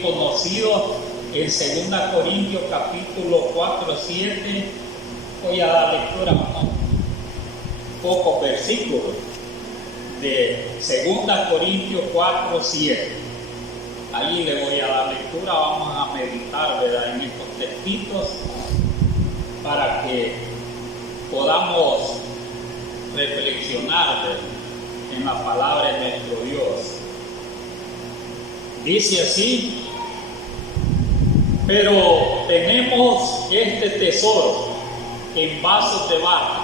bien conocido en 2 Corintios capítulo 4, 7. Voy a dar lectura a unos pocos versículos de 2 Corintios 4, 7. Allí le voy a dar lectura, vamos a meditar, ¿verdad?, en estos textitos para que podamos reflexionar en la palabra de nuestro Dios. Dice así: pero tenemos este tesoro en vasos de barro,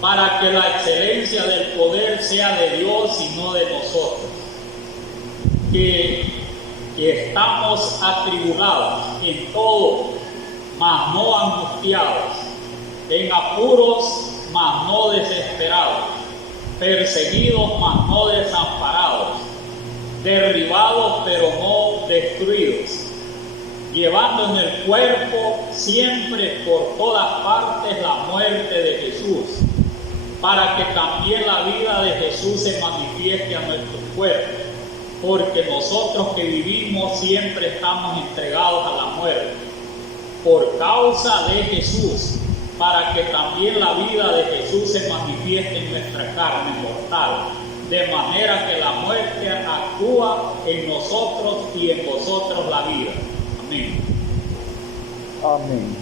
para que la excelencia del poder sea de Dios y no de nosotros, que estamos atribulados en todo, mas no angustiados, en apuros, mas no desesperados, perseguidos, mas no desamparados, derribados, pero no destruidos, llevando en el cuerpo siempre por todas partes la muerte de Jesús, para que también la vida de Jesús se manifieste a nuestros cuerpos, porque nosotros que vivimos siempre estamos entregados a la muerte por causa de Jesús, para que también la vida de Jesús se manifieste en nuestra carne mortal, de manera que la muerte actúa en nosotros y en vosotros la vida. Amén. Amén.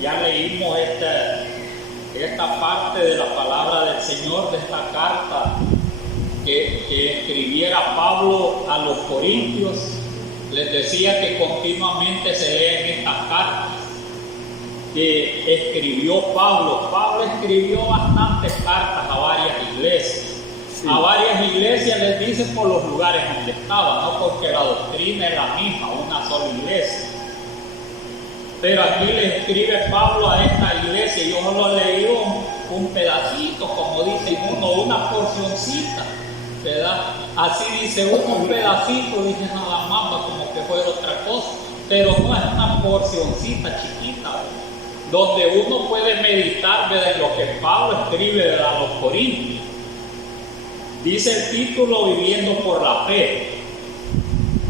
Ya leímos esta parte de la palabra del Señor, de esta carta que escribiera Pablo a los Corintios. Les decía que continuamente se leen estas cartas que escribió Pablo. Pablo escribió bastantes cartas a varias iglesias. Sí. A varias iglesias les dice por los lugares donde estaban, no porque la doctrina es la misma, una sola iglesia. Pero aquí le escribe Pablo a esta iglesia. Yo solo he leído un pedacito, como dice uno, una porcioncita, ¿verdad? Así dice uno, un pedacito, dice nada más, como que fue otra cosa, pero no es una porcioncita chiquita, ¿verdad?, donde uno puede meditar, ¿verdad?, en lo que Pablo escribe, ¿verdad?, a los Corintios. Dice el título: Viviendo por la fe.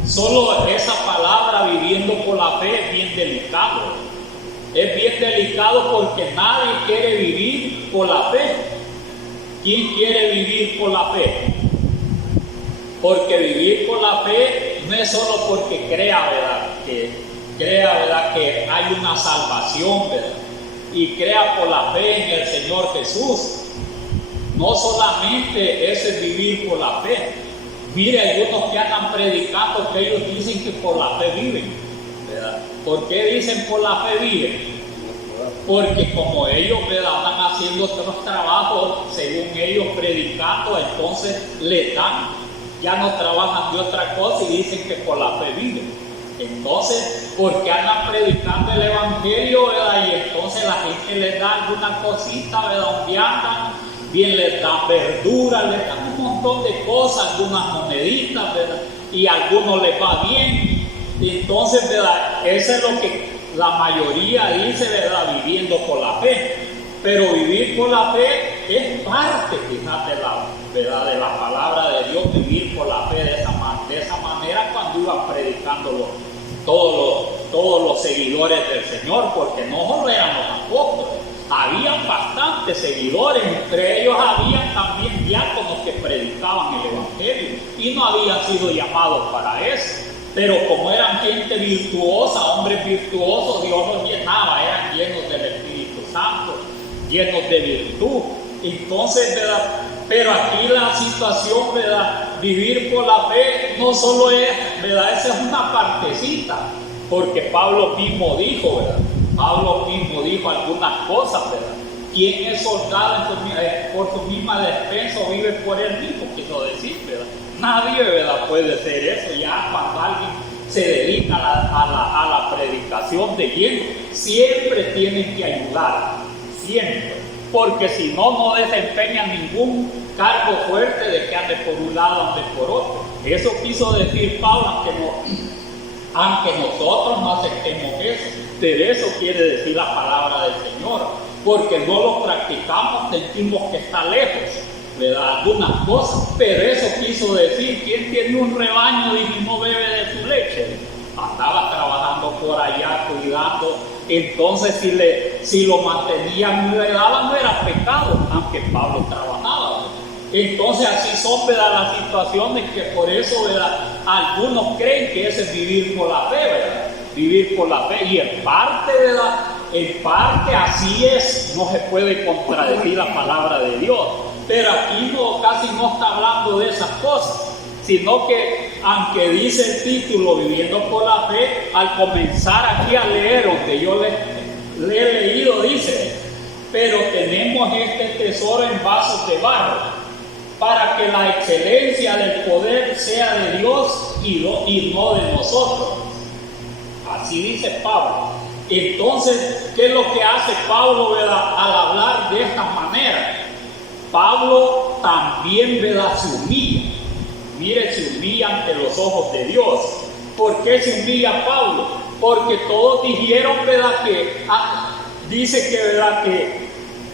Solo esa palabra, viviendo por la fe, es bien delicado. Es bien delicado porque nadie quiere vivir por la fe. ¿Quién quiere vivir por la fe? Porque vivir por la fe no es solo porque crea, ¿verdad?, que hay una salvación, ¿verdad?, y crea por la fe en el Señor Jesús. No solamente eso es vivir por la fe. Mire, hay unos que andan predicando que ellos dicen que por la fe viven, ¿verdad? ¿Por qué dicen por la fe viven? Porque como ellos, ¿verdad?, andan haciendo otros trabajos, según ellos predicando, entonces les dan, ya no trabajan de otra cosa y dicen que por la fe viven. Entonces, porque andan predicando el evangelio, ¿verdad?, y entonces la gente les da alguna cosita, ¿verdad?, donde andan. Bien, les dan verduras, les dan un montón de cosas, algunas moneditas, ¿verdad?, y a algunos les va bien. Entonces, ¿verdad?, eso es lo que la mayoría dice, ¿verdad?, viviendo por la fe. Pero vivir por la fe es parte, fíjate, ¿verdad?, de la palabra de Dios, vivir por la fe de esa manera cuando iban predicando todos los seguidores del Señor, porque no solo eran los apóstoles. Habían bastantes seguidores, entre ellos habían también diáconos que predicaban el evangelio y no habían sido llamados para eso. Pero como eran gente virtuosa, hombres virtuosos, Dios los llenaba, eran llenos del Espíritu Santo, llenos de virtud. Entonces, ¿verdad?, pero aquí la situación, ¿verdad?, vivir por la fe no solo es, ¿verdad?, esa es una partecita, porque Pablo mismo dijo, ¿verdad?, Pablo mismo dijo algunas cosas, ¿verdad? ¿Quién es soldado por su misma despensa o vive por él mismo? Quiero decir, ¿verdad? Nadie, ¿verdad?, puede ser eso. Ya cuando alguien se dedica a la predicación de lleno, siempre tienen que ayudar, siempre. Porque si no desempeñan ningún cargo fuerte de que ande por un lado, ande por otro. Eso quiso decir Pablo, aunque nosotros no aceptemos eso. De eso quiere decir la palabra del Señor, porque no lo practicamos, sentimos que está lejos, ¿verdad? Algunas cosas, pero eso quiso decir, ¿quién tiene un rebaño y no bebe de su leche? Andaba trabajando por allá, cuidando. Entonces si lo mantenían y le daban, no era pecado, aunque Pablo trabajaba. Entonces así son, ¿verdad?, las situaciones, que por eso, ¿verdad?, algunos creen que ese es vivir por la fe, ¿verdad? Vivir por la fe, y en parte, ¿verdad?, en parte así es, no se puede contradecir la palabra de Dios, pero aquí casi no está hablando de esas cosas, sino que, aunque dice el título Viviendo por la Fe, al comenzar aquí a leer, donde yo le he leído, dice: pero tenemos este tesoro en vasos de barro, para que la excelencia del poder sea de Dios y no de nosotros. Así dice Pablo. Entonces, ¿qué es lo que hace Pablo, ¿verdad?, al hablar de esta manera? Pablo también, ¿verdad?, se humilla. Mire, se humilla ante los ojos de Dios. ¿Por qué se humilla Pablo? Porque todos dijeron, ¿verdad?, que dice que, ¿verdad?, que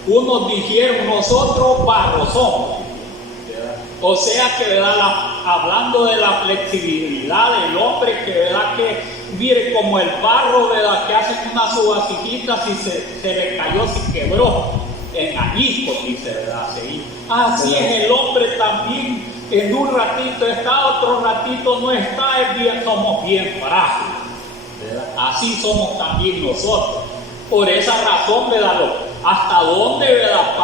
unos dijeron: nosotros barro somos. O sea que, ¿verdad?, hablando de la flexibilidad del hombre, que, ¿verdad?, que mire como el barro, ¿verdad?, que hacen unas vasijas y se le cayó, se quebró en añicos, dice, ¿verdad? Sí. Así es el hombre también, en un ratito está, otro ratito no está, somos bien frágiles, ¿verdad? Así somos también nosotros. Por esa razón, ¿verdad?, hasta dónde, ¿verdad?,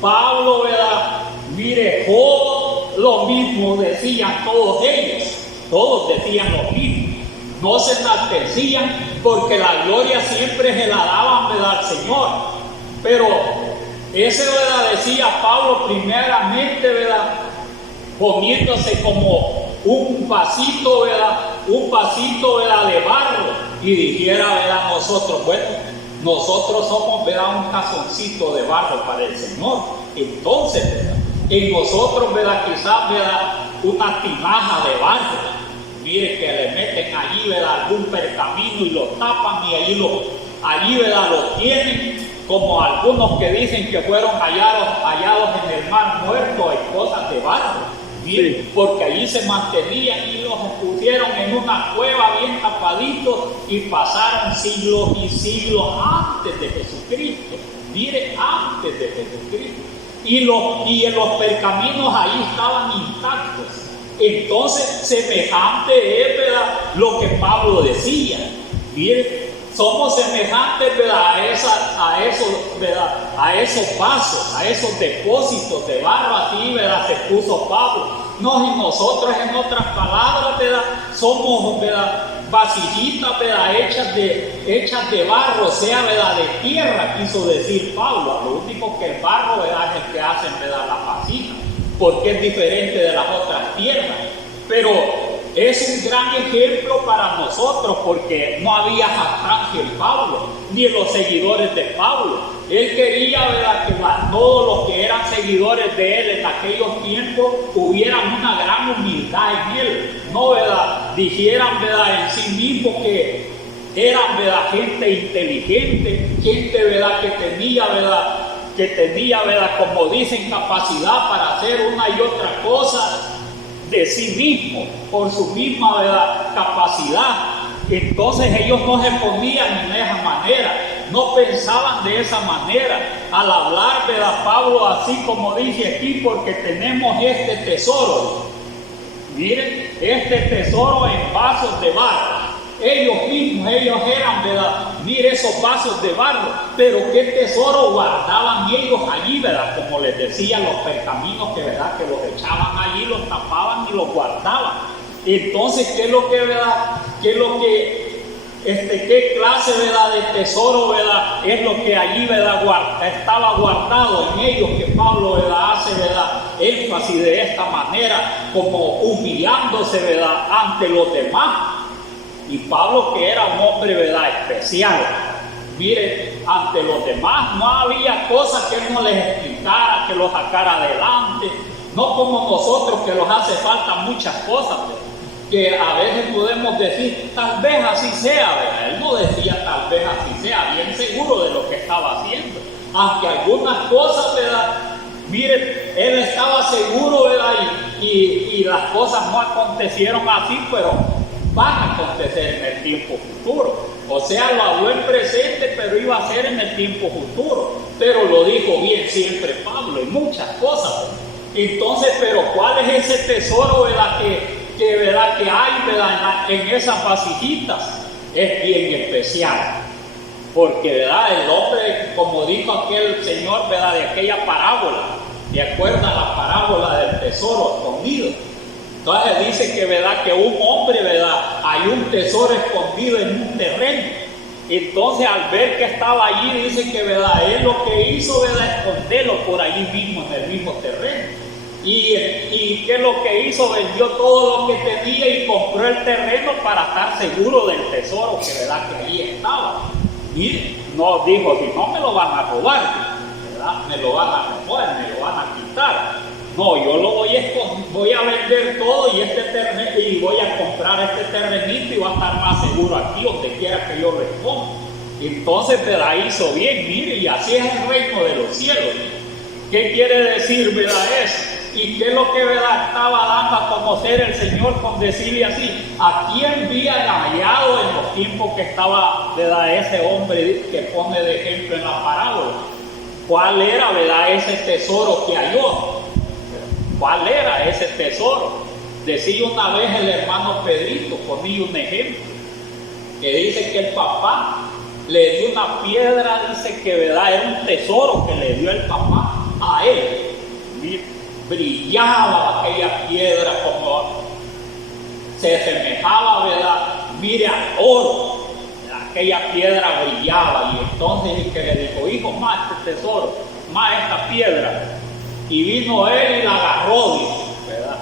Pablo, ¿verdad?, mire, Job, lo mismo decían todos decían lo mismo, no se enaltecían, porque la gloria siempre se la daban, ¿verdad?, al Señor. Pero ese, ¿verdad?, decía Pablo primeramente, ¿verdad?, poniéndose como un vasito, ¿verdad?, de barro, y dijera, ¿verdad?, nosotros somos, ¿verdad?, un cazoncito de barro para el Señor. Entonces, ¿verdad?, en nosotros, ¿verdad?, quizás, ¿verdad?, una tinaja de barro, mire, que le meten allí, ¿verdad?, algún pergamino y lo tapan, y allí, ¿verdad?, lo tienen, como algunos que dicen que fueron hallados en el mar muerto, en cosas de barro, mire, sí, porque allí se mantenían y los pusieron en una cueva bien tapaditos, y pasaron siglos y siglos antes de Jesucristo, mire, antes de Jesucristo. Y los pergaminos ahí estaban intactos. Entonces, semejante es, ¿verdad?, lo que Pablo decía. Mire, somos semejantes, ¿verdad?, a esos vasos, a esos depósitos de barro. Así, ¿verdad?, se puso Pablo. No, y nosotros, en otras palabras, ¿verdad?, somos, ¿verdad?, vasijitas, ¿verdad?, hechas de barro, o sea, ¿verdad?, de tierra, quiso decir Pablo. Lo único que el barro, ¿verdad?, es el que hacen, ¿verdad?, las vasijas, porque es diferente de las otras tierras. Pero es un gran ejemplo para nosotros, porque no había jactancia en Pablo, ni en los seguidores de Pablo. Él quería, ¿verdad?, que todos los que eran seguidores de él en aquellos tiempos hubieran una gran humildad en él. No, ¿verdad?, dijeran, ¿verdad?, en sí mismos que eran, ¿verdad?, gente inteligente, gente, ¿verdad?, que tenía, ¿verdad?, como dicen, capacidad para hacer una y otra cosa de sí mismo, por su misma, ¿verdad?, capacidad. Entonces ellos no se ponían de esa manera, no pensaban de esa manera. Al hablar, ¿verdad?, Pablo, así como dice aquí, porque tenemos este tesoro. Miren, este tesoro en vasos de barro. Ellos eran, ¿verdad?, mire, esos vasos de barro, pero qué tesoro guardaban ellos allí, ¿verdad?, como les decía, los pergaminos, que, ¿verdad?, que los echaban allí, los tapaban y los guardaban. Entonces, ¿qué clase, ¿verdad?, de tesoro, ¿verdad?, es lo que allí, ¿verdad?, estaba guardado en ellos, que Pablo, ¿verdad?, hace, ¿verdad?, énfasis de esta manera, como humillándose, ¿verdad?, ante los demás. Y Pablo, que era un hombre, ¿verdad?, especial, mire, ante los demás no había cosas que él no les explicara, que los sacara adelante, no como nosotros, que nos hace falta muchas cosas, ¿verdad?, que a veces podemos decir, tal vez así sea, ¿verdad? Él no decía tal vez así sea, bien seguro de lo que estaba haciendo, aunque algunas cosas, ¿verdad?, Mire, él estaba seguro, ¿verdad? Y las cosas no acontecieron así, pero van a acontecer en el tiempo futuro. O sea, lo habló en presente, pero iba a ser en el tiempo futuro. Pero lo dijo bien siempre Pablo en muchas cosas. Entonces, pero ¿cuál es ese tesoro, ¿verdad? Que hay, ¿verdad? En esas vasijitas? Es bien especial. Porque, ¿verdad? El hombre, como dijo aquel señor, ¿verdad? De aquella parábola, ¿te acuerdas la parábola del tesoro escondido? Entonces dice que, ¿verdad? Que un hombre, ¿verdad? Hay un tesoro escondido en un terreno. Entonces, al ver que estaba allí, dice que, ¿verdad? Él lo que hizo, ¿verdad? Esconderlo por allí mismo, en el mismo terreno. ¿Y qué es lo que hizo? Vendió todo lo que tenía y compró el terreno para estar seguro del tesoro que, ¿verdad? Que allí estaba. Y no dijo, si no me lo van a robar, ¿verdad? Me lo van a robar, me lo van a quitar. No, yo lo voy a vender todo y voy a comprar este terrenito y va a estar más seguro aquí donde quiera que yo responda. Entonces, ¿verdad? Hizo bien, mire, y así es el reino de los cielos. ¿Qué quiere decir, verdad, eso? ¿Y qué es lo que, verdad, estaba dando a conocer el Señor con decirle así? ¿A quién habían hallado en los tiempos que estaba, verdad, ese hombre que pone de ejemplo en la parábola? ¿Cuál era, verdad, ese tesoro que halló? ¿Cuál era ese tesoro? Decía una vez el hermano Pedrito, ponía un ejemplo, que dice que el papá le dio una piedra, dice que, ¿verdad? Era un tesoro que le dio el papá a él. Brillaba aquella piedra como se asemejaba, ¿verdad? Mire, al oro. Aquella piedra brillaba, y entonces el que le dijo, hijo, más este tesoro, más esta piedra. Y vino él y la agarró, dice, ¿verdad?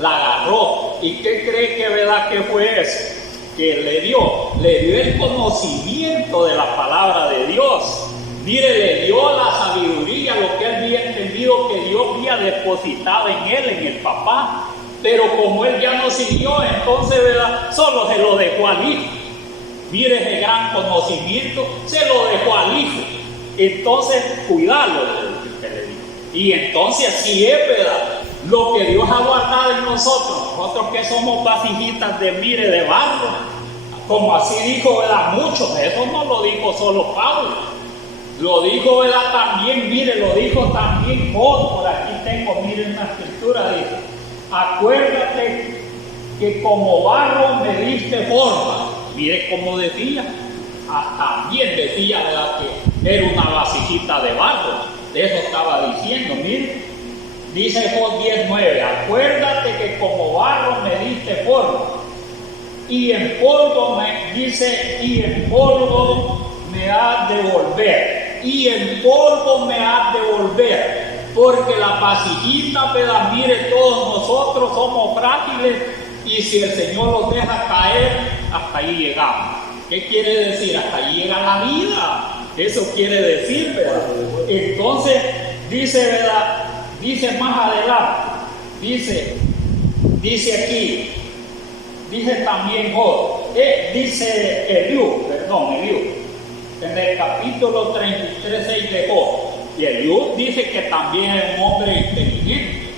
La agarró. ¿Y qué cree que, verdad, que fue eso? Que le dio el conocimiento de la palabra de Dios. Mire, le dio la sabiduría, lo que él había entendido que Dios había depositado en él, en el papá. Pero como él ya no siguió, entonces, ¿verdad? Solo se lo dejó al hijo. Mire ese gran conocimiento, se lo dejó al hijo. Entonces, cuidado, que le dijo. Y entonces, si es verdad, lo que Dios ha guardado en nosotros que somos vasijitas de, mire, de barro, como así dijo, ¿verdad? Muchos, eso no lo dijo solo Pablo, lo dijo, ¿verdad? También, mire, lo dijo también Job. Por aquí tengo, miren una escritura, dice, acuérdate que como barro me diste forma. Mire cómo decía, también decía, ¿verdad? Que era una vasijita de barro. De eso estaba diciendo, mire. Dice Job 10:9, acuérdate que como barro me diste forma, y en polvo me has de volver, y en polvo me has de volver, porque la vasijita, ¿verdad? Mire, todos nosotros somos frágiles, y si el Señor los deja caer, hasta ahí llegamos. ¿Qué quiere decir? Hasta ahí llega la vida. Eso quiere decir, ¿verdad? Entonces, dice, ¿verdad? Dice más adelante, dice aquí, dice también Job, dice Eliú, en el capítulo 33:6 de Job, y Eliú dice que también es un hombre inteligente,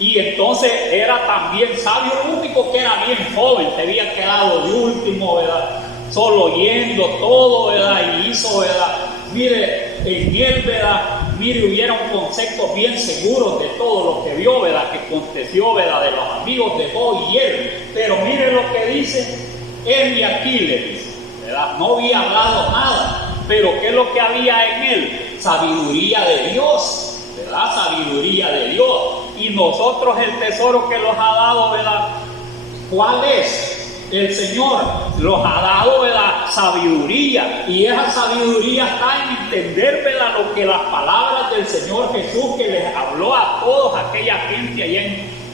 y entonces era también sabio, lo único que era bien joven, se había quedado de último, ¿verdad? Solo oyendo todo, ¿verdad? Y hizo, ¿verdad? Mire, en él, ¿verdad? Mire, hubieron conceptos bien seguros de todo lo que vio, ¿verdad? Que aconteció, ¿verdad? De los amigos de Job y él. Pero mire lo que dice, él y aquí le dice, ¿verdad? No había hablado nada, pero ¿qué es lo que había en él? Sabiduría de Dios, ¿verdad? Sabiduría de Dios. Y nosotros el tesoro que nos ha dado, ¿verdad? ¿Cuál es? El Señor los ha dado, ¿verdad? Sabiduría, y esa sabiduría está en entender, ¿verdad? Lo que las palabras del Señor Jesús que les habló a toda aquella gente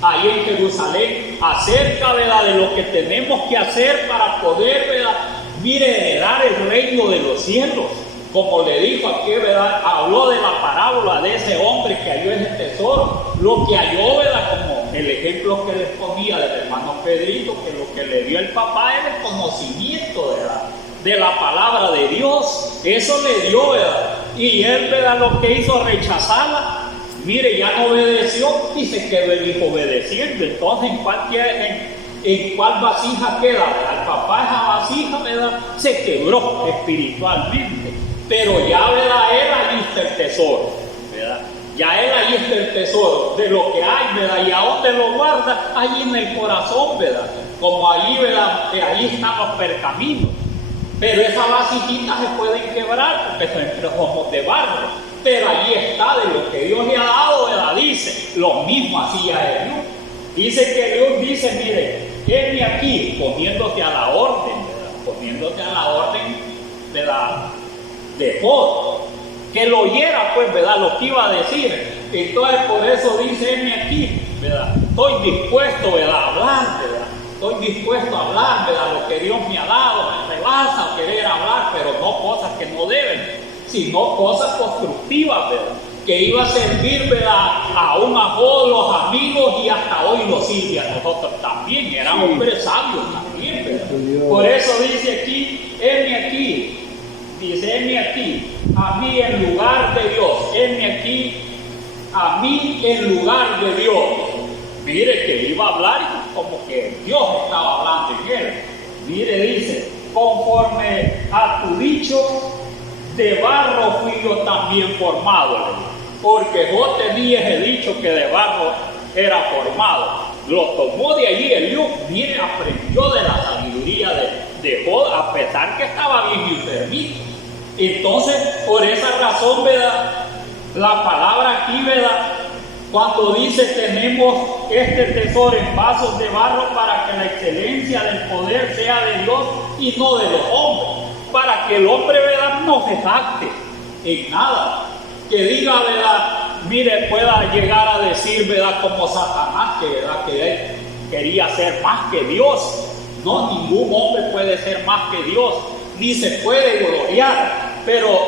allá en Jerusalén acerca, ¿verdad? De lo que tenemos que hacer para poder, ¿verdad? Mire, heredar el reino de los cielos. Como le dijo aquí, ¿verdad? Habló de la parábola de ese hombre que halló ese tesoro. Lo que halló, ¿verdad? Como el ejemplo que les ponía del hermano Pedrito, que lo que le dio el papá era el conocimiento, ¿verdad? De la palabra de Dios. Eso le dio, ¿verdad? Y él, ¿verdad? Lo que hizo, rechazarla. Mire, ya no obedeció y se quedó el hijo obedeciendo. Entonces, ¿en cuál vasija queda? Al papá esa vasija, ¿verdad? Se quebró espiritualmente. Pero ya, ¿verdad? Él ahí está el tesoro, ¿verdad? Ya él ahí está el tesoro de lo que hay, ¿verdad? Y a dónde lo guarda, ahí en el corazón, ¿verdad? Como ahí, ¿verdad? Que ahí están los pergaminos. Pero esas vasijitas se pueden quebrar porque siempre somos de barro. Pero ahí está de lo que Dios le ha dado, ¿verdad? Dice, lo mismo hacía Dios. Dice que Dios dice, mire, heme aquí, poniéndote a la orden, ¿verdad? Poniéndote a la orden de Jod. Que lo oyera, pues, ¿verdad? Lo que iba a decir. Entonces, por eso dice, heme aquí, ¿verdad? Estoy dispuesto, ¿verdad? A hablar, ¿verdad? Estoy dispuesto a hablar, ¿verdad? Lo que Dios me ha dado. Me rebasa querer hablar, pero no cosas que no deben, sino cosas constructivas, ¿verdad? Que iba a servir, ¿verdad? Aún a todos los amigos y hasta hoy nos sirve a nosotros también. Eran hombres sabios también, ¿verdad? Por eso dice aquí, heme aquí. Dice, heme aquí, a mí en lugar de Dios. Heme aquí, a mí en lugar de Dios. Mire que iba a hablar y como que Dios estaba hablando en él. Mire, dice, conforme a tu dicho, de barro fui yo también formado. Porque vos tenías el dicho que de barro era formado. Lo tomó de allí el Dios. Mire, aprendió de la sabiduría de Jod, a pesar que estaba bien enfermito. Entonces, por esa razón, ¿verdad? La palabra aquí, ¿verdad? Cuando dice tenemos este tesoro en vasos de barro para que la excelencia del poder sea de Dios y no de los hombres. Para que el hombre, ¿verdad? No se jacte en nada. Que diga, ¿verdad? Mire, pueda llegar a decir, ¿verdad? Como Satanás, que, ¿verdad? Que él quería ser más que Dios. No, ningún hombre puede ser más que Dios. Ni se puede gloriar, pero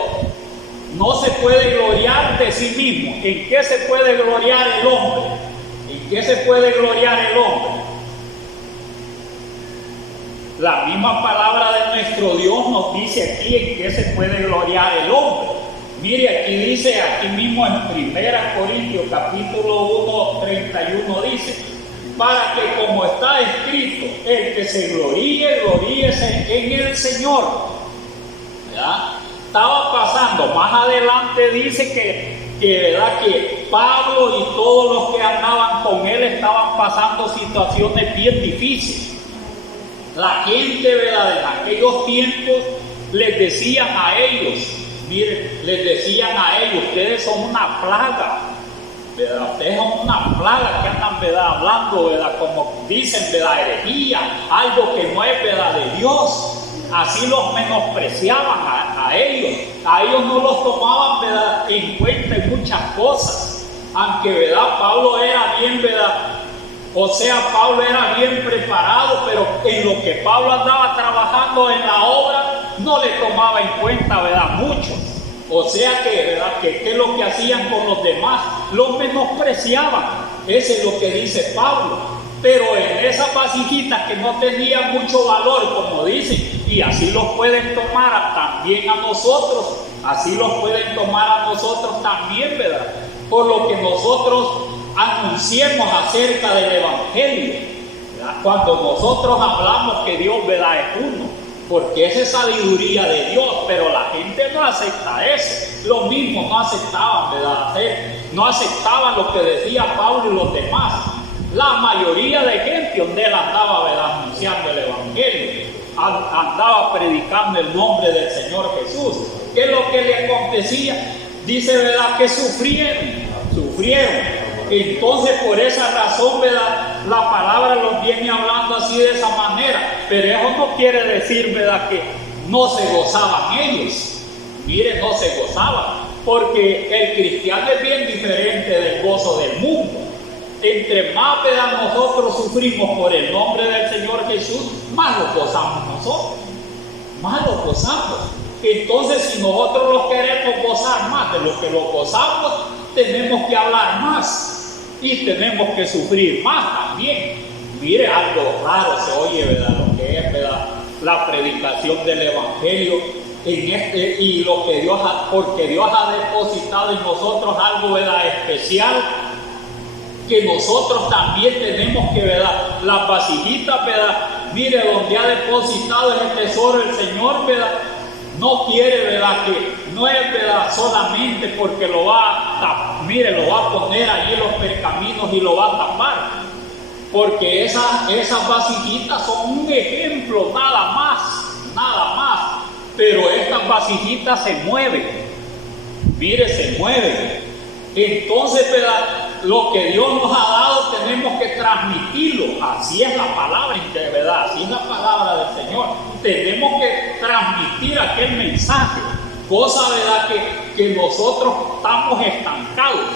no se puede gloriar de sí mismo. ¿En qué se puede gloriar el hombre? ¿En qué se puede gloriar el hombre? La misma palabra de nuestro Dios nos dice aquí en qué se puede gloriar el hombre. Mire, aquí dice, aquí mismo en 1 Corintios capítulo 1, 31 dice, para que como está escrito, el que se gloríe, gloríese en el Señor. ¿Ya? Estaba pasando, más adelante dice ¿verdad? Que Pablo y todos los que andaban con él estaban pasando situaciones bien difíciles. La gente, ¿verdad? En aquellos tiempos les decían a ellos, miren, les decían a ellos, ustedes son una plaga, ¿verdad? Ustedes son una plaga que andan, ¿verdad? Hablando, ¿verdad? Como dicen, ¿verdad? Herejía, algo que no es, ¿verdad? De Dios. Así los menospreciaban a ellos. A ellos no los tomaban, ¿verdad? En cuenta en muchas cosas. Aunque, ¿verdad? Pablo era bien, ¿verdad? O sea, Pablo era bien preparado, pero en lo que Pablo andaba trabajando en la obra, no le tomaba en cuenta, ¿verdad? Mucho. O sea que, ¿verdad? Que es lo que hacían con los demás, los menospreciaban. Eso es lo que dice Pablo. Pero en esas vasijitas que no tenían mucho valor, como dicen, y así los pueden tomar también a nosotros, así los pueden tomar a nosotros también, ¿verdad? Por lo que nosotros anunciemos acerca del Evangelio, ¿verdad? Cuando nosotros hablamos que Dios, ¿verdad? Es uno, porque esa es sabiduría de Dios, pero la gente no acepta eso. Los mismos no aceptaban, ¿verdad? No aceptaban lo que decía Pablo y los demás. La mayoría de gente donde él andaba, ¿verdad? Anunciando el Evangelio, andaba predicando el nombre del Señor Jesús. ¿Qué es lo que le acontecía? Dice, ¿verdad? Que sufrieron. Entonces, por esa razón, ¿verdad? La palabra los viene hablando así de esa manera. Pero eso no quiere decir, ¿verdad? Que no se gozaban ellos. Mire, no se gozaban. Porque el cristiano es bien diferente del gozo del mundo. Entre más, ¿verdad? Nosotros sufrimos por el nombre del Señor Jesús, más lo gozamos nosotros. Más lo gozamos. Entonces, si nosotros lo queremos gozar más de lo que lo gozamos, tenemos que hablar más y tenemos que sufrir más también. Mire, algo raro se oye, ¿verdad? Lo que es, ¿verdad? La predicación del Evangelio, y lo que porque Dios ha depositado en nosotros algo, ¿verdad?, especial, que nosotros también tenemos que, ¿verdad?, las vasijitas, ¿verdad?, mire, donde ha depositado ese tesoro el Señor, ¿verdad?, no quiere, ¿verdad?, que no es, ¿verdad?, solamente porque lo va a poner allí en los pergaminos y lo va a tapar, porque esas vasijitas son un ejemplo, nada más, pero estas vasijitas se mueven, mire, se mueven. Entonces, ¿verdad?, lo que Dios nos ha dado tenemos que transmitirlo. Así es la palabra, ¿verdad?, así es la palabra del Señor. Tenemos que transmitir aquel mensaje, cosa, ¿verdad?, que nosotros estamos estancados,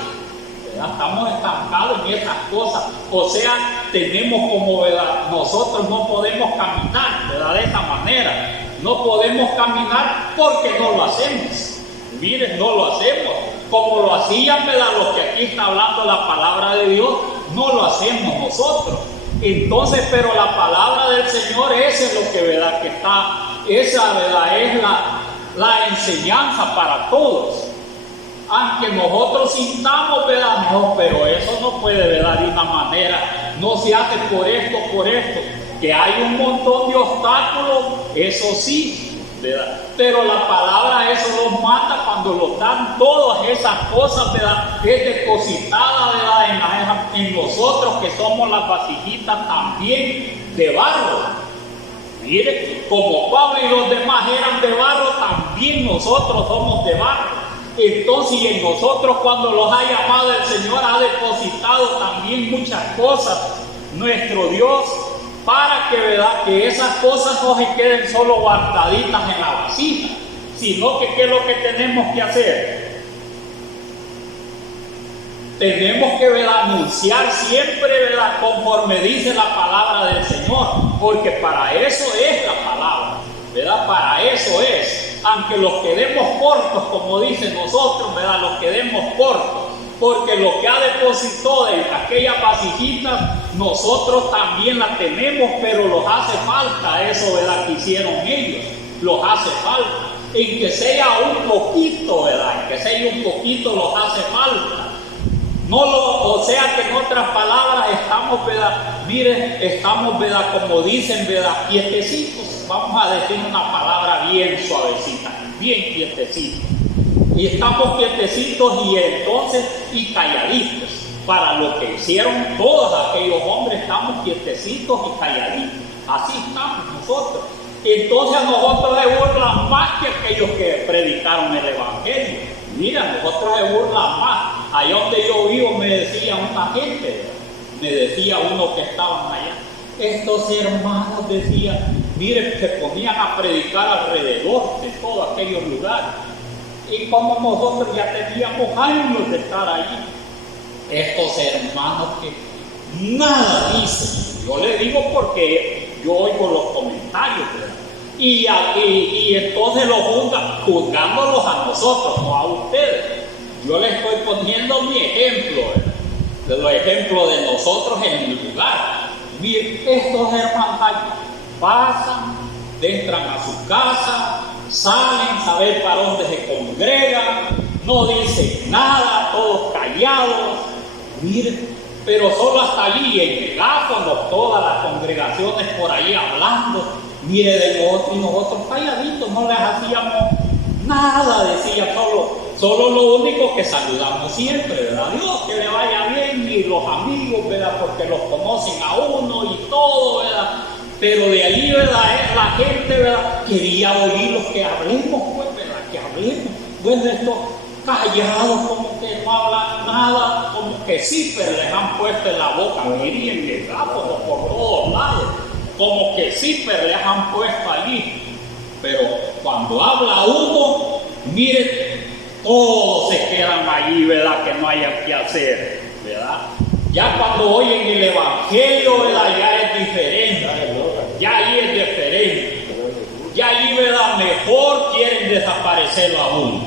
¿verdad?, estamos estancados en esas cosas. O sea, tenemos como, ¿verdad?, nosotros no podemos caminar, ¿verdad?, de esta manera. No podemos caminar porque no lo hacemos. Miren, no lo hacemos como lo hacían, ¿verdad?, los que aquí está hablando la palabra de Dios, no lo hacemos nosotros. Entonces, pero la palabra del Señor, esa es lo que, ¿verdad?, que está, esa, ¿verdad?, es la enseñanza para todos. Aunque nosotros sintamos, ¿verdad?, no, pero eso no puede, ¿verdad?, de una manera, no se hace por esto, que hay un montón de obstáculos, eso sí, ¿verdad?, pero la palabra eso nos mata cuando nos dan todas esas cosas, ¿verdad?, es depositada, ¿verdad?, en nosotros, que somos las vasijitas también de barro. Mire, como Pablo y los demás eran de barro, también nosotros somos de barro. Entonces, en nosotros, cuando los ha llamado el Señor, ha depositado también muchas cosas, nuestro Dios, para que, ¿verdad?, que esas cosas no se queden solo guardaditas en la vasija, sino que ¿qué es lo que tenemos que hacer? Tenemos que, ¿verdad?, anunciar siempre, ¿verdad?, conforme dice la palabra del Señor, porque para eso es la palabra, ¿verdad?, para eso es. Aunque los quedemos cortos, como dicen nosotros, ¿verdad?, los quedemos cortos, porque lo que ha depositado en aquellas vasijitas, nosotros también las tenemos, pero los hace falta eso, ¿verdad?, que hicieron ellos, los hace falta, en que sea un poquito, ¿verdad?, en que sea un poquito los hace falta. O sea que en otras palabras estamos, ¿verdad?, miren, estamos, ¿verdad?, como dicen, ¿verdad?, quietecitos, vamos a decir una palabra bien suavecita, bien quietecitos. Y estamos quietecitos y calladitos. Para lo que hicieron todos aquellos hombres, estamos quietecitos y calladitos. Así estamos nosotros. Entonces a nosotros se burlan más que aquellos que predicaron el Evangelio. Mira, nosotros se burlan más. Allá donde yo vivo me decía una gente, me decía uno que estaban allá, estos hermanos decían, miren, se ponían a predicar alrededor de todos aquellos lugares. Y como nosotros ya teníamos años de estar allí, estos hermanos que nada dicen, yo les digo porque yo oigo los comentarios, ¿verdad?, y entonces los juzgándolos a nosotros, no a ustedes. Yo les estoy poniendo mi ejemplo, ¿verdad?, de los ejemplos de nosotros en el lugar. Miren, estos hermanos pasan, entran a su casa, salen, saber para dónde se congregan, no dicen nada, todos callados. Miren, pero solo hasta allí, en el megáfono, todas las congregaciones por ahí hablando. Mire, de nosotros, y nosotros calladitos, no les hacíamos nada, decía solo lo único que saludamos siempre, ¿verdad? Dios, que le vaya bien, y los amigos, ¿verdad?, porque los conocen a uno y todo, ¿verdad? Pero de allí, ¿verdad?, la gente, ¿verdad?, quería oír los que hablemos, pues, ¿verdad?, que hablemos. Bueno, estos callados, como que no hablan nada, como que sí, pero les han puesto en la boca, miren, el megáfono por todos lados, como que sí, pero les han puesto allí. Pero cuando habla uno, miren, todos se quedan allí, ¿verdad?, que no hayan que hacer, ¿verdad? Ya cuando oyen el Evangelio, ¿verdad?, ya es diferente, ya ahí es diferente, ya ahí, ¿verdad?, mejor quieren desaparecerlo a uno,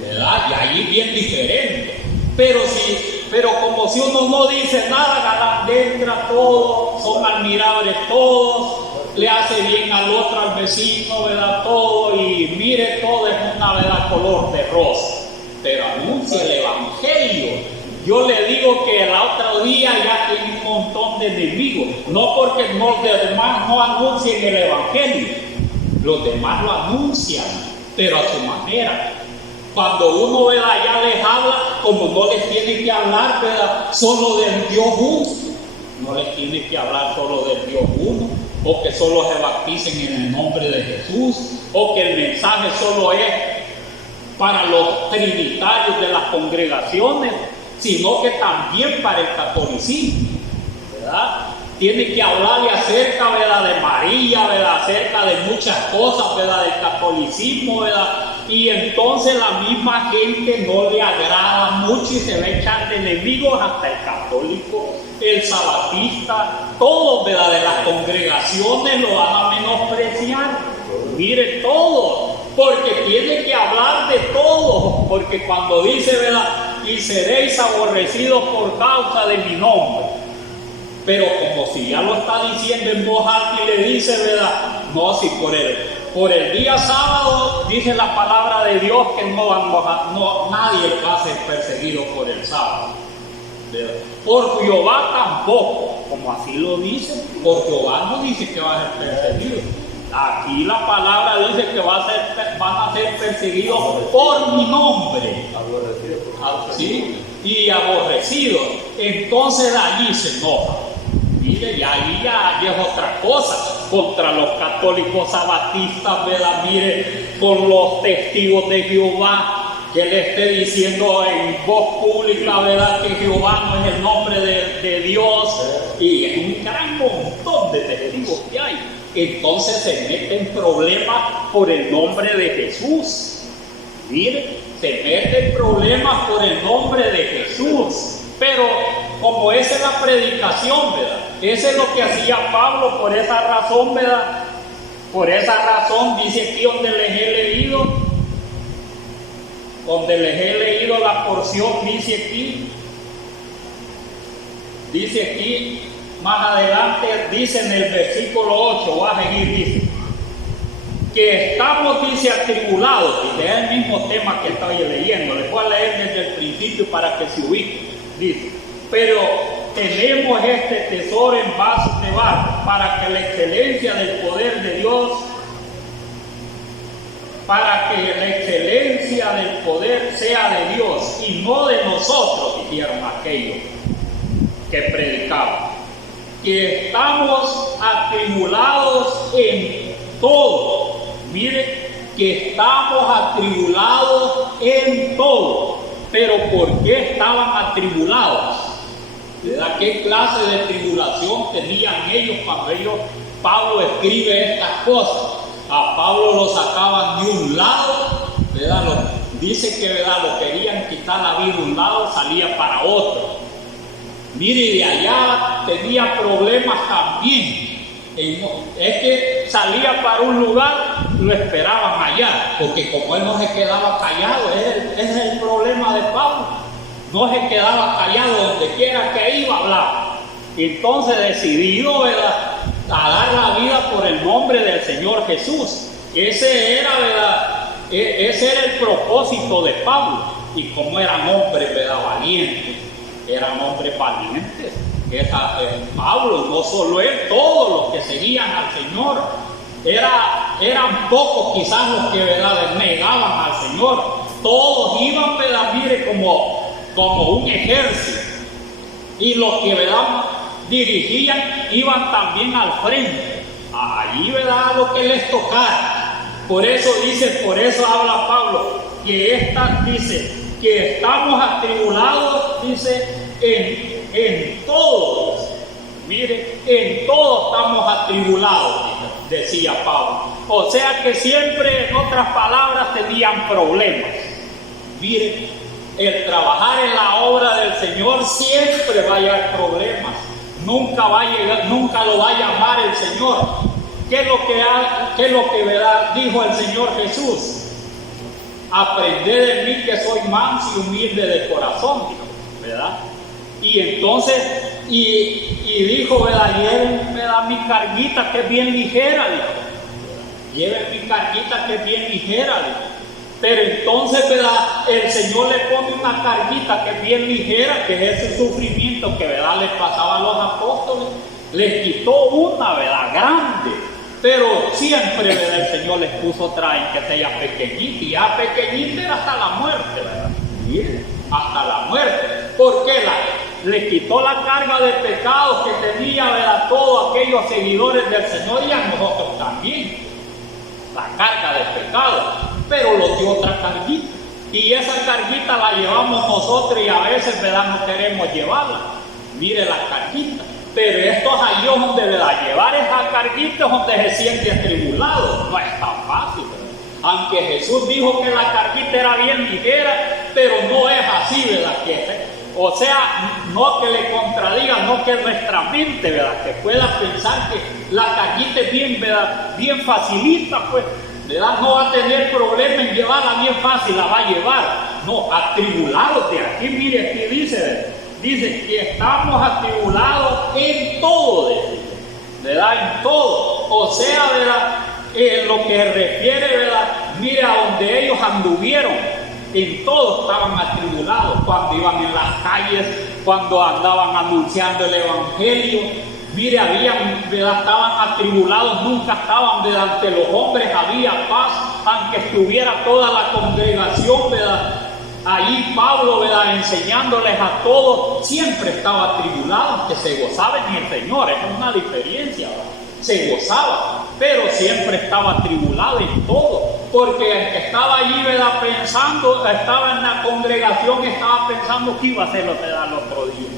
¿verdad?, ya ahí bien diferente. Pero como si uno no dice nada, entra todos, son admirables todos, le hace bien al otro, al vecino, ¿verdad? Todo, y mire, todo es una, ¿verdad?, color de rosa. Pero anuncia el evangelio. Yo le digo que el otro día ya tiene un montón de enemigos, no porque los demás no anuncien el evangelio, los demás lo anuncian, pero a su manera. Cuando uno, ¿verdad?, ya les habla, como no les tiene que hablar, ¿verdad?, solo del Dios uno, no les tiene que hablar solo del Dios uno, o que solo se bauticen en el nombre de Jesús, o que el mensaje solo es para los trinitarios de las congregaciones, sino que también para el catolicismo, ¿verdad? Tiene que hablarle acerca, ¿verdad?, de María, ¿verdad?, acerca de muchas cosas, ¿verdad?, del catolicismo, ¿verdad? Y entonces la misma gente no le agrada mucho y se va a echar de enemigos, hasta el católico, el sabatista, todos, ¿verdad?, de las congregaciones lo van a menospreciar. Mire, todo, porque tiene que hablar de todo, porque cuando dice, ¿verdad?, y seréis aborrecidos por causa de mi nombre, pero como si ya lo está diciendo en voz alta y le dice, ¿verdad?, no, si por el día sábado dice la palabra de Dios que nadie va a ser perseguido por el sábado, ¿verdad? Por Jehová tampoco, como así lo dice, por Jehová no dice que va a ser perseguido. Aquí la palabra dice que van a ser perseguidos por mi nombre. ¿Sí? Y aborrecidos. Entonces allí se enoja. Mire, y ahí ya es otra cosa. Contra los católicos sabatistas, ¿verdad? Mire, con los testigos de Jehová, que le esté diciendo en voz pública, ¿verdad?, que Jehová no es el nombre de Dios. Y es un gran montón de testigos que hay. Entonces se mete en problemas por el nombre de Jesús. Mire, se mete en problemas por el nombre de Jesús. Pero como esa es la predicación, ¿verdad? Eso es lo que hacía Pablo, por esa razón, ¿verdad? Por esa razón dice aquí donde les he leído la porción, dice aquí, más adelante, dice en el versículo 8, voy a seguir, dice, que estamos, dice, atribulados, y es el mismo tema que estoy leyendo, les voy a leer desde el principio para que se ubiquen, dice, pero tenemos este tesoro en vasos de barro, para que la excelencia del poder de Dios, sea de Dios y no de nosotros, dijeron aquellos que predicaban. Que estamos atribulados en todo. Mire, que estamos atribulados en todo. Pero ¿por qué estaban atribulados? ¿Verdad? ¿Qué clase de tribulación tenían ellos cuando Pablo escribe estas cosas? A Pablo lo sacaban de un lado, ¿verdad? Dice que, ¿verdad?, lo querían quitar la vida de un lado, salía para otro. Mire, y de allá tenía problemas también. Es que salía para un lugar, lo esperaban allá, porque como él no se quedaba callado, ese es el problema de Pablo. No se quedaba callado, donde quiera que iba a hablar. Entonces decidió, ¿verdad?, a dar la vida por el nombre del Señor Jesús. Ese era, ¿verdad?, ese era el propósito de Pablo. Y como eran hombres, ¿verdad?, valientes. Eran hombres valientes. Pablo, no solo él, todos los que seguían al Señor, eran pocos quizás los que, ¿verdad?, negaban al Señor. Todos iban, ¿verdad?, mire, como un ejército. Y los que, ¿verdad?, dirigían iban también al frente. Ahí, ¿verdad?, lo que les tocara. Por eso habla Pablo, dice que estamos atribulados, dice, en todos. Mire, en todos estamos atribulados, decía Pablo. O sea que siempre, en otras palabras, tenían problemas. Mire, el trabajar en la obra del Señor siempre va a llevar problemas. Nunca lo va a llamar el Señor. ¿Qué es lo que ¿verdad?, dijo el Señor Jesús? Aprended de mí que soy manso y humilde de corazón, ¿verdad? Y entonces y dijo, ¿verdad? Lleven, ¿verdad? Mi carguita que es bien ligera, dijo. Lleven mi carguita que es bien ligera, dijo. Pero entonces, ¿verdad? El Señor le pone una carguita que es bien ligera, que es ese sufrimiento que, ¿verdad?, les pasaba a los apóstoles. Les quitó una, ¿verdad?, grande. Pero siempre, ¿verdad?, el Señor les puso otra en que sea pequeñita. Y ya pequeñita era hasta la muerte, ¿verdad? Bien, hasta la muerte. Porque les quitó la carga de pecados que tenía, ¿verdad?, todos aquellos seguidores del Señor y a nosotros también. La carga de pecados. Pero los dio otra carguita. Y esa carguita la llevamos nosotros y a veces, ¿verdad?, no queremos llevarla. Mire la carguita. Pero esto es ahí donde, ¿verdad?, llevar esa carguita es donde se siente atribulado. No es tan fácil, ¿verdad? Aunque Jesús dijo que la carguita era bien ligera, pero no es así, ¿verdad? O sea, no que le contradiga, no que nuestra mente, ¿verdad?, que pueda pensar que la carguita es bien, ¿verdad?, bien facilita, pues, ¿verdad?, no va a tener problema en llevarla bien fácil, la va a llevar. No, atribulados de aquí, mire, aquí dice que estamos atribulados en todo, ¿verdad? En todo. O sea, ¿verdad?, en lo que refiere, ¿verdad?, mire a donde ellos anduvieron, en todo estaban atribulados, cuando iban en las calles, cuando andaban anunciando el Evangelio. Mire, ¿verdad?, estaban atribulados, nunca estaban, ¿verdad?, ante los hombres, había paz, aunque estuviera toda la congregación, ¿verdad?, ahí Pablo, ¿verdad?, enseñándoles a todos, siempre estaba atribulado, que se gozaba en el Señor, es una diferencia, ¿verdad?, se gozaba, pero siempre estaba atribulado en todo, porque el que estaba allí, ¿verdad?, pensando, estaba en la congregación, estaba pensando qué iba a hacer el otro día.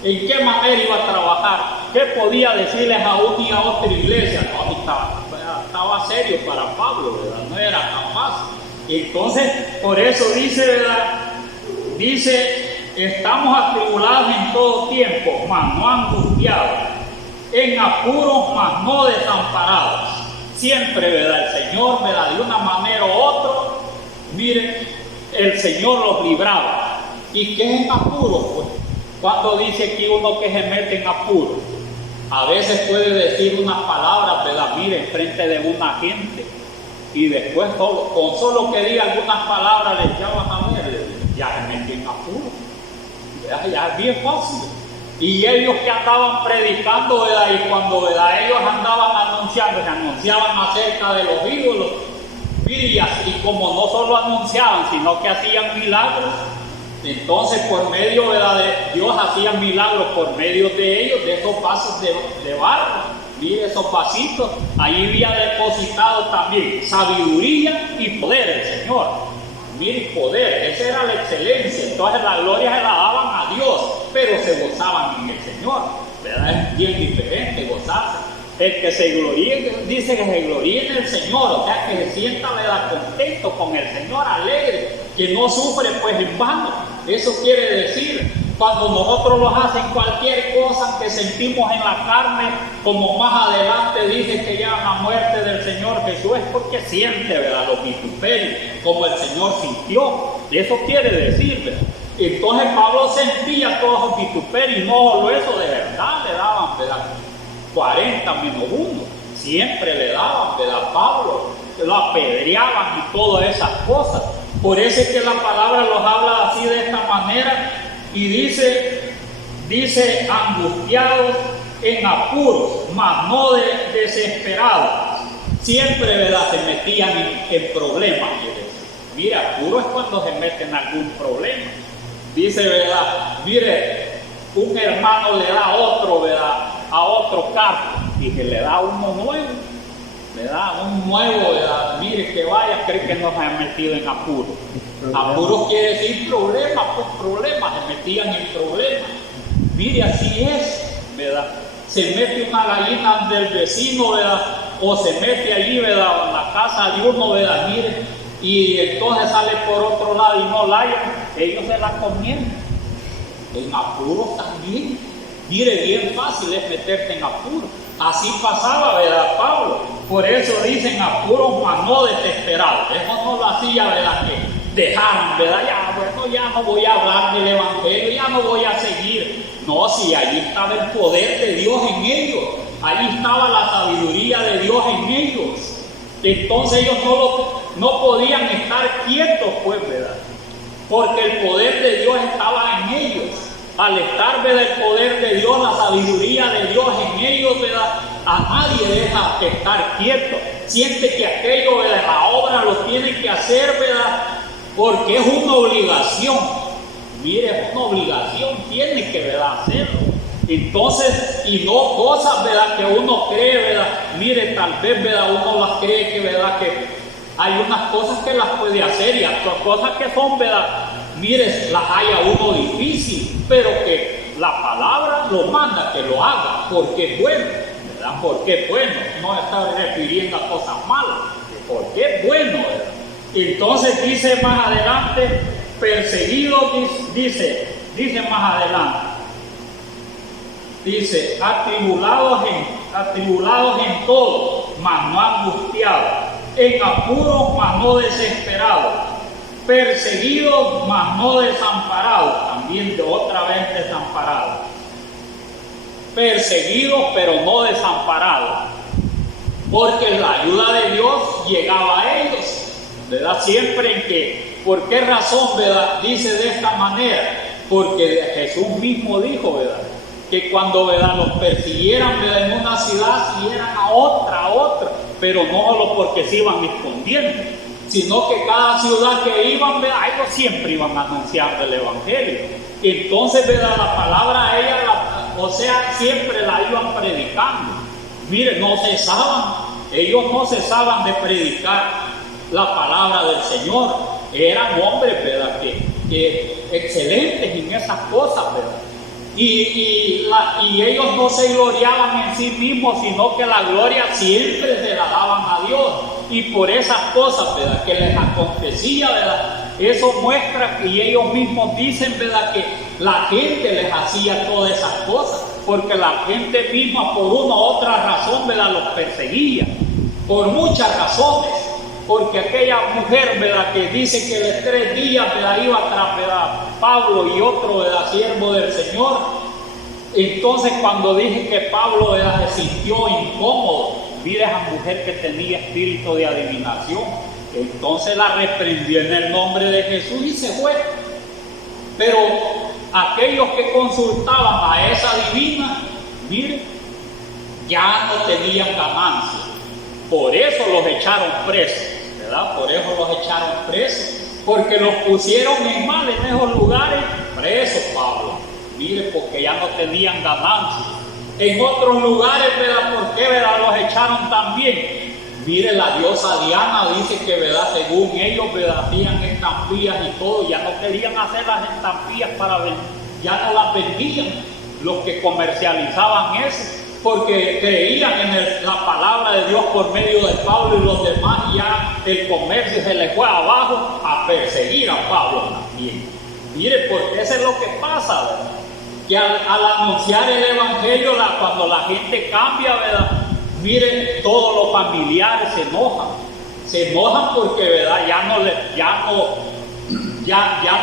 ¿En qué manera iba a trabajar? ¿Qué podía decirles a una y a otra iglesia? No, estaba serio para Pablo, ¿verdad? No era capaz. Entonces, por eso dice, ¿verdad? Dice, estamos atribulados en todo tiempo, mas no angustiados, en apuros, mas no desamparados. Siempre, ¿verdad?, el Señor, ¿verdad?, de una manera u otra, mire, el Señor los libraba. ¿Y qué es en apuros, pues? Cuando dice aquí uno que se mete en apuro, a veces puede decir unas palabras, ¿verdad?, mire, en frente de una gente, y después con solo que diga algunas palabras le echaban a ver, ya se metió en apuro, ya es bien fácil. Y ellos que andaban predicando, ¿verdad?, y cuando, ¿verdad?, ellos andaban anunciando, se anunciaban acerca de los ídolos, y como no solo anunciaban, sino que hacían milagros. Entonces, por medio, ¿verdad?, de Dios hacía milagros por medio de ellos, de esos vasos de barro. Mire esos vasitos, ahí había depositado también sabiduría y poder el Señor. Mire, poder, esa era la excelencia. Entonces la gloria se la daban a Dios, pero se gozaban en el Señor, ¿verdad? Es bien diferente gozarse. El que se gloríe, dice que se gloríe en el Señor, o sea, que se sienta, ¿verdad?, contento con el Señor, alegre, que no sufre pues en vano. Eso quiere decir, cuando nosotros nos hacen cualquier cosa que sentimos en la carne, como más adelante dice que ya la muerte del Señor Jesús, es porque siente, ¿verdad?, los vituperios, como el Señor sintió. Eso quiere decir, ¿verdad? Entonces Pablo sentía todos los vituperios, y no solo eso, de verdad le daban, ¿verdad?, 40 menos 1, siempre le daban, ¿verdad?, Pablo, lo apedreaban y todas esas cosas. Por eso es que la palabra los habla así de esta manera, y dice angustiados en apuros, mas no desesperados. Siempre, ¿verdad?, se metían en problemas. Mira, apuro es cuando se meten en algún problema. Dice, ¿verdad?, mire, un hermano le da a otro, ¿verdad?, a otro carro, y que le da uno nuevo, le da un nuevo, ¿verdad?, mire, que vaya, cree que no se ha metido en apuro. Apuro quiere decir problemas, pues problemas, se metían en problemas. Mire, así es, ¿verdad? Se mete una gallina del vecino, ¿verdad?, o se mete allí, ¿verdad?, en la casa de uno, ¿verdad?, mire, y entonces sale por otro lado y no la hallan, ellos se la comieron. En apuros también. Mire, bien fácil es meterte en apuros. Así pasaba, ¿verdad, Pablo? Por eso dicen apuros, mas no desesperados. Eso no lo hacía, ¿verdad?, que dejaron, ¿verdad? Ya, bueno, ya no voy a hablar del Evangelio, ya no voy a seguir. No, si allí estaba el poder de Dios en ellos, allí estaba la sabiduría de Dios en ellos. Entonces ellos no podían estar quietos, pues, ¿verdad? Porque el poder de Dios estaba en ellos. Al estar, ¿verdad?, el poder de Dios, la sabiduría de Dios en ellos, ¿verdad?, a nadie deja de estar quieto. Siente que aquello, ¿verdad?, la obra lo tiene que hacer, ¿verdad?, porque es una obligación. Mire, es una obligación, tiene que, ¿verdad?, hacerlo. Entonces, y no cosas, ¿verdad?, que uno cree, ¿verdad? Mire, tal vez, ¿verdad?, uno las cree que, ¿verdad?, que hay unas cosas que las puede hacer y otras cosas que son, ¿verdad?, mire, las haya uno difícil, pero que la palabra lo manda que lo haga, porque es bueno, ¿verdad? Porque es bueno, no está refiriendo a cosas malas, porque es bueno, ¿verdad? Entonces dice más adelante, perseguidos, dice más adelante, dice, atribulados en todo, mas no angustiados, en apuros, mas no desesperados, perseguidos, mas no desamparados, también de otra vez desamparados, perseguidos, pero no desamparados, porque la ayuda de Dios llegaba a ellos, ¿verdad? Siempre en que, ¿por qué razón, verdad?, dice de esta manera? Porque Jesús mismo dijo, ¿verdad?, que cuando, ¿verdad?, los persiguieran, ¿verdad?, en una ciudad, siguieran a otra, pero no solo porque se iban escondiendo, sino que cada ciudad que iban, ¿verdad?, ellos siempre iban anunciando el Evangelio. Entonces, ¿verdad?, la palabra siempre la iban predicando. Mire, ellos no cesaban de predicar la palabra del Señor. Eran hombres, ¿verdad?, que excelentes en esas cosas, ¿verdad? Y ellos no se gloriaban en sí mismos, sino que la gloria siempre se la daban a Dios. Y por esas cosas, ¿verdad?, que les acontecía, ¿verdad?, eso muestra que ellos mismos dicen, ¿verdad?, que la gente les hacía todas esas cosas, porque la gente misma por una u otra razón, ¿verdad?, los perseguía, por muchas razones. Porque aquella mujer, ¿verdad?, que dice que de 3 días, ¿verdad?, iba tras, ¿verdad?, Pablo y otro, ¿verdad?, siervo del Señor. Entonces, cuando dije que Pablo, ¿verdad?, se sintió incómodo, mira esa mujer que tenía espíritu de adivinación. Entonces la reprendió en el nombre de Jesús y se fue. Pero aquellos que consultaban a esa divina, mire, ya no tenían ganancia. Por eso los echaron presos, ¿verdad? Por eso los echaron presos, porque los pusieron en mal en esos lugares, presos, Pablo. Mire, porque ya no tenían ganancia. En otros lugares, ¿verdad? ¿Por qué, verdad?, los echaron también. Mire, la diosa Diana dice que, ¿verdad?, según ellos, ¿verdad?, hacían estampillas y todo, ya no querían hacer las estampillas para vender, ya no las vendían los que comercializaban eso, porque creían en la palabra de Dios por medio de Pablo y los demás, y ya el comercio se les fue abajo a perseguir a Pablo también. Mire, porque eso es lo que pasa, ¿verdad?, que al anunciar el Evangelio, cuando la gente cambia, ¿verdad?, miren, todos los familiares se enojan porque, ¿verdad?, ya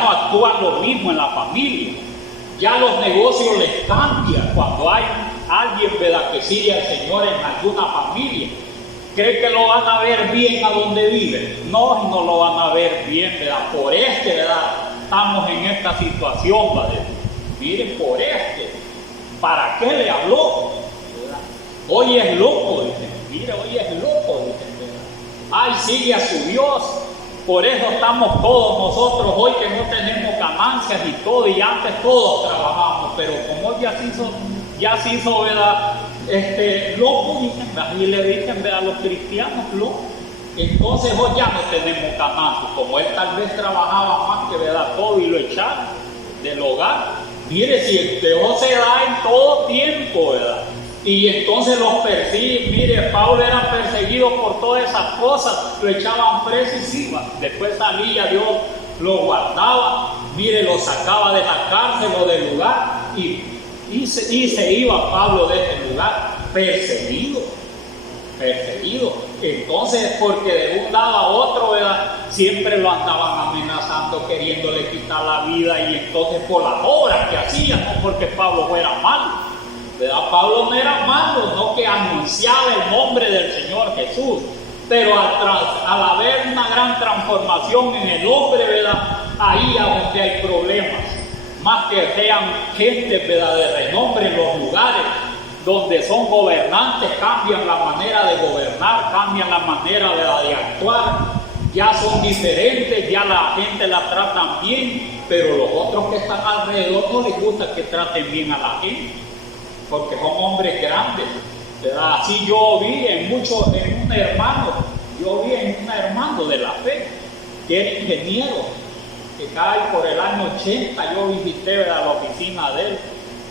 no actúan lo mismo en la familia, ya los negocios les cambian. Cuando hay alguien, ¿verdad?, que sigue al Señor en alguna familia, ¿cree que lo van a ver bien a donde vive? No lo van a ver bien, ¿verdad? Por ¿verdad?, estamos en esta situación, ¿verdad? Miren, por ¿para qué le habló? ¿Verdad? Hoy es loco, dicen. Mire, hoy es loco, dicen, ¿verdad? Ay, sigue a su Dios. Por eso estamos todos nosotros hoy que no tenemos ganancias y todo, y antes todos trabajamos, pero como hoy ya se hizo, ¿verdad?, loco, dicen, ¿verdad?, y le dicen, ¿verdad?, a los cristianos locos. Entonces hoy ya no tenemos ganancias, como él tal vez trabajaba más que, ¿verdad?, todo y lo echaron del hogar. Mire, si el Dios se da en todo tiempo, ¿verdad?, y entonces los persiguen. Mire, Pablo era perseguido por todas esas cosas, lo echaban preso y se iba. Después salía, Dios lo guardaba, mire, lo sacaba de la cárcel o del lugar, y se iba Pablo de ese lugar, perseguido. perseguido. Entonces, porque de un lado a otro, ¿verdad?, siempre lo andaban amenazando, queriéndole quitar la vida, y entonces por las obras que hacían, no porque Pablo fuera malo, ¿verdad? Pablo no era malo, no, que anunciaba el nombre del Señor Jesús, pero al haber una gran transformación en el hombre, ¿verdad?, ahí es donde hay problemas, más que sean gente, ¿verdad?, de renombre en los lugares donde son gobernantes, cambian la manera de gobernar, cambian la manera de actuar, ya son diferentes, ya la gente la tratan bien, pero los otros que están alrededor no les gusta que traten bien a la gente, porque son hombres grandes, ¿verdad? Así yo vi en un hermano de la fe, que era ingeniero, que cae por el año 80, yo visité, ¿verdad?, la oficina de él.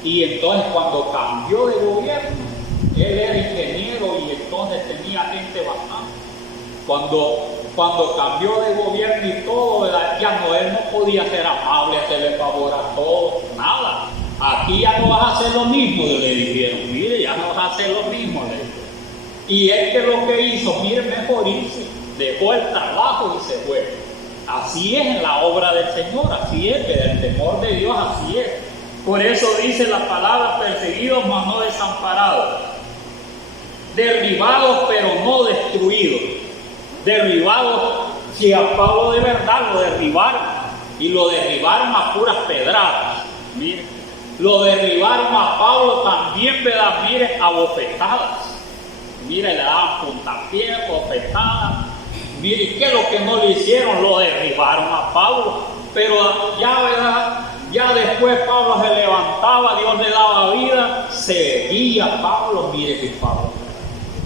Y entonces cuando cambió de gobierno, él era ingeniero y entonces tenía gente bastante. Cuando cambió de gobierno y todo, ¿verdad?, ya no, él no podía ser amable, hacerle favor a todos, nada. Aquí ya no vas a hacer lo mismo, le dijeron. Mire, ya no vas a hacer lo mismo, le dijeron. Y él, que lo que hizo, mire, mejor irse, dejó el trabajo y se fue. Así es en la obra del Señor, así es, el temor de Dios, así es. Por eso dice la palabra: perseguidos mas no desamparados, derribados pero no destruidos. Derribados, si a Pablo de verdad lo derribaron, y lo derribaron a puras pedradas. Mire, lo derribaron a Pablo también, ¿verdad?, mire, a bofetadas. Mire, le daban puntapiés, bofetadas. Mire, ¿qué es lo que no le hicieron? Lo derribaron a Pablo, pero ya, ¿verdad?, ya después Pablo se levantaba, Dios le daba vida, seguía Pablo, mire que Pablo.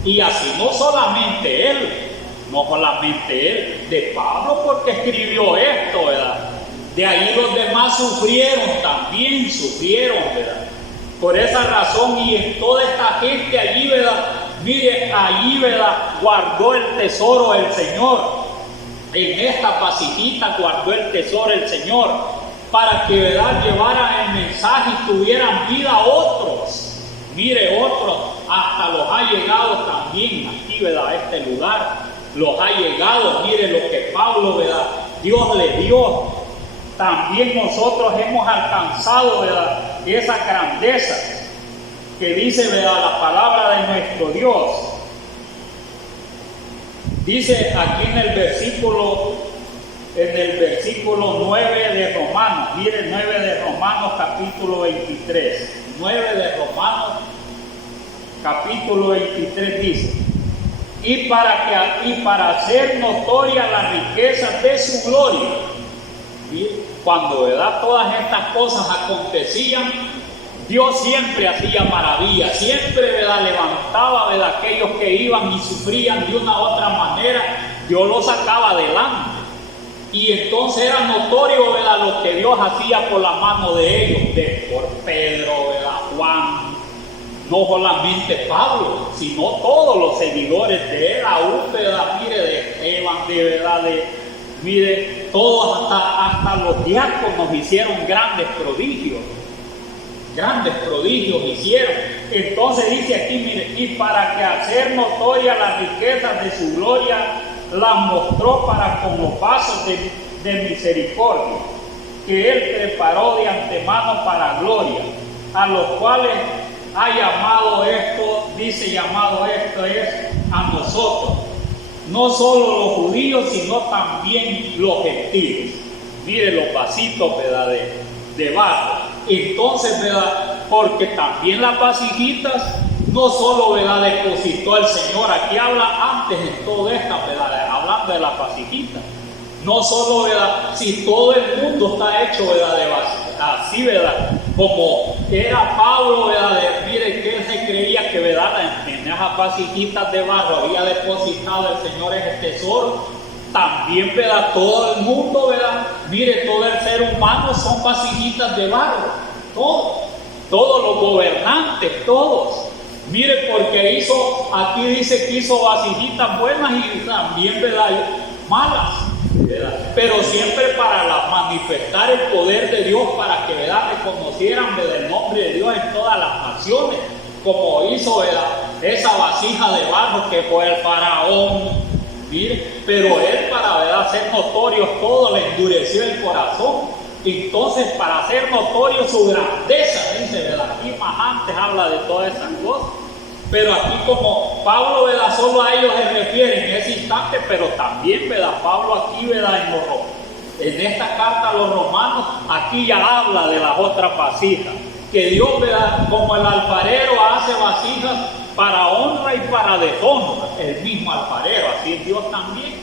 Y así no solamente él, de Pablo, porque escribió esto, ¿verdad? De ahí los demás también sufrieron, ¿verdad? Por esa razón, y en toda esta gente allí, ¿verdad?, mire, allí, ¿verdad?, guardó el tesoro el Señor. En esta vasijita guardó el tesoro el Señor, para que, ¿verdad?, llevaran el mensaje y tuvieran vida a otros. Mire, otros, hasta los ha llegado también aquí, ¿verdad?, a este lugar. Los ha llegado, mire lo que Pablo, ¿verdad?, Dios le dio. También nosotros hemos alcanzado, ¿verdad?, esa grandeza que dice, ¿verdad?, la palabra de nuestro Dios. Dice aquí en el versículo 9 de Romanos, mire, 9 de Romanos capítulo 23. 9 de Romanos capítulo 23 dice: y para hacer notoria las riquezas de su gloria. ¿Sí? Cuando, ¿verdad?, todas estas cosas acontecían, Dios siempre hacía maravillas, siempre, ¿verdad?, levantaba, ¿verdad?, aquellos que iban y sufrían de una u otra manera, Dios los sacaba adelante. Y entonces era notorio, ¿verdad?, lo que Dios hacía por la mano de ellos, por Pedro, ¿verdad?, Juan, no solamente Pablo, sino todos los seguidores de él, aún, ¿verdad?, mire, de Esteban, de verdad, mire, todos, hasta los diáconos hicieron grandes prodigios hicieron. Entonces dice aquí, mire, y para que hacer notoria las riquezas de su gloria, las mostró para con los vasos de misericordia, que él preparó de antemano para gloria, a los cuales ha llamado esto, dice llamado esto es a nosotros, no solo los judíos, sino también los gentiles. Mire los vasitos, ¿verdad?, de barro. Entonces, ¿verdad?, porque también las vasijitas no solo, ¿verdad?, depositó el Señor. Aquí habla antes de todo esto, ¿verdad?, hablando de las vasijitas. No solo, ¿verdad?, si todo el mundo está hecho, ¿verdad?, de vasijas, así, ¿verdad?, como era Pablo, ¿verdad?, mire que él se creía que, ¿verdad?, en esas vasijitas de barro había depositado el Señor ese tesoro. También, ¿verdad?, todo el mundo, ¿verdad?, mire, todo el ser humano son vasijitas de barro, todos los gobernantes, todos. Mire, porque aquí dice que hizo vasijitas buenas y también, ¿verdad?, malas, ¿verdad?, pero siempre para manifestar el poder de Dios, para que, ¿verdad?, reconocieran, ¿verdad?, el nombre de Dios en todas las naciones, como hizo, ¿verdad?, esa vasija de barro que fue el faraón, mire, pero él para ¿verdad? Hacer notorio todo le endureció el corazón. Entonces, para hacer notorio su grandeza, dice, ¿verdad? Aquí más antes habla de todas esas cosas. Pero aquí como Pablo, ¿verdad? Solo a ellos se refiere en ese instante, pero también, ¿verdad? Pablo aquí, ¿verdad? En esta carta a los romanos, aquí ya habla de las otras vasijas. Que Dios, ¿verdad? Como el alfarero hace vasijas para honra y para deshonra, el mismo alfarero, así es Dios también.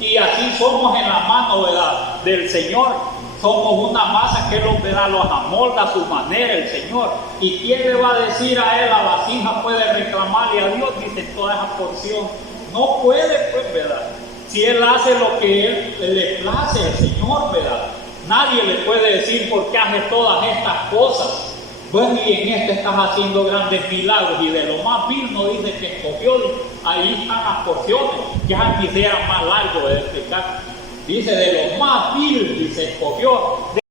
Y así somos en la mano, ¿verdad? Del Señor. Somos una masa que Él los amolda a su manera, el Señor. ¿Y quién le va a decir a Él, la vasija puede reclamarle a Dios? Dice toda esa porción. No puede, pues, ¿verdad? Si Él hace lo que Él le place, el Señor, ¿verdad? Nadie le puede decir por qué hace todas estas cosas. Bueno, y en este estás haciendo grandes milagros, y de lo más vil no dice que escogió, ahí están las porciones, ya quisiera más largo de explicar. Dice de lo más vil, dice, escogió.